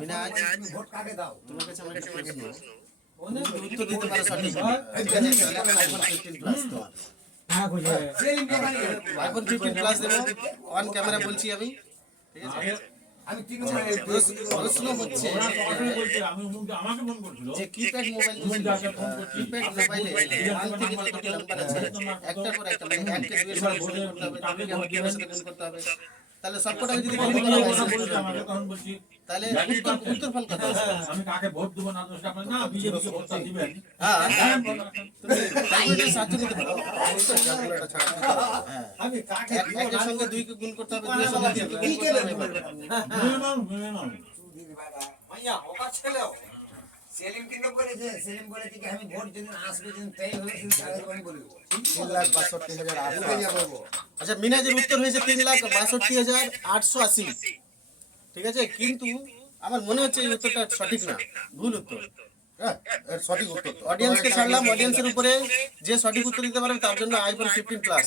মিনাজ, vote কাকে দাও? তোমার কাছে আমার একটা প্রশ্ন, উত্তর দিতে পারো সঠিক, আইফোন 15 প্লাস তোমার। আইফোন 15 প্লাস দেবো, অন ক্যামেরা বলছি আমি, ঠিক আছে? আমি প্রশ্ন হচ্ছে যে কিপ্যাড মোবাইল, কিপ্যাড মোবাইলে 1 থেকে যতটি নাম্বার আছে একটার পর একটা, মানে 1 কে 2 এর সাথে গুণ করতে হবে, 2 কে আবার 2 এর সাথে গুণ করতে হবে, তাহলে সবকটাকে যদি গুণ করা হয় তাহলে উত্তর ফল কত আসবে? আমি কাকে ভোট দেব না দোষটা আপনার না, বিজেপিকে ভোটটা দিবেন। হ্যাঁ, তুমি ক্যালকুলেটর সাহায্য নিতে পারো, ক্যালকুলেটর ছাড়া আমি কাকে একের সঙ্গে 2 কে গুণ করতে হবে, 2 এর সঙ্গে 3 কে গুণ করতে হবে। মিনিমাম মাইয়া ওকা ছেলেও সেলিম কিন্তু বলেছে, সেলিম বলেছে কি আমি ভোট যদি আসবে যদি তাই হলে শুধু তাদের আমি বলে দেবো 3,62,800। আচ্ছা, মিনাজের উত্তর হয়েছে 3,62,880, ঠিক আছে? কিন্তু আমার মনে হচ্ছে এই উত্তরটা সঠিক না, ভুল উত্তর। সঠিক উত্তর তো। অডিয়েন্সকে ছাড়লাম, অডিয়েন্সের উপরে যে সঠিক উত্তর দিতে পারবে তার জন্য আইফোন 15 প্লাস।